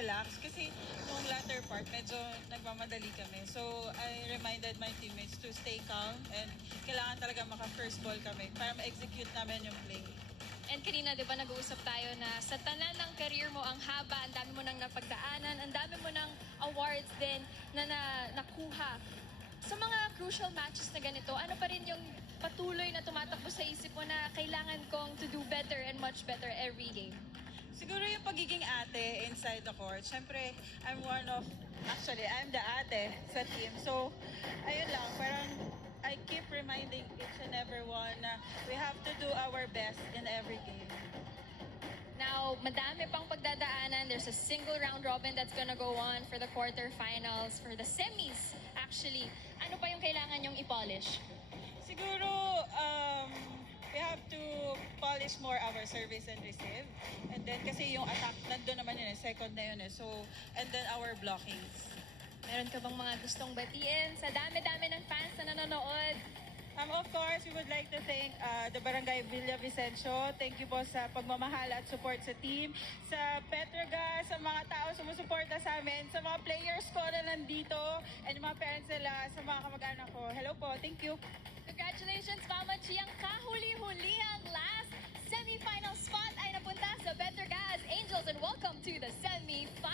relax kasi nung latter part, medyo nagmamadali kami. So, I reminded my teammates to stay calm and kailangan talaga maka-first ball kami para ma-execute namin yung play. And kanina, di ba, nag-uusap tayo na sa tanan ng career mo, ang haba, ang dami mo nang napagdaanan, ang dami mo ng awards din na nakuha. Sa mga crucial matches na ganito, ano pa rin yung patuloy na tumatakbo sa isip mo na kailangan kong to do better and much better every game? Siguro yung pagiging ate inside the court. Siyempre, I'm the ate sa team. So, ayun lang, parang I keep reminding each and everyone na we have to do our best in every game. Now, madami pang pagdadaanan. There's a single round robin that's gonna go on for the quarterfinals, for the semis, actually. Ano pa yung kailangan yung i-polish? Siguro, we have to polish more our service and receive. And then, kasi yung attack, nandun naman yun, second na yun. So, and then our blockings. Meron ka bang mga gustong batiin sa dami-dami ng fans na nanonood? Of course, we would like to thank the Barangay Villavicencio. Thank you po sa pagmamahal at support sa team. Sa Petrogas, sa mga tao sumusuporta sa amin, sa mga players ko na nandito, and yung mga parents nila, sa mga kamag-anak ko. Hello po, thank you. Congratulations, Mama Chi! Ang kahuli-hulihang last semi-final spot ay napunta sa Petrogas Angels, and welcome to the semi-final.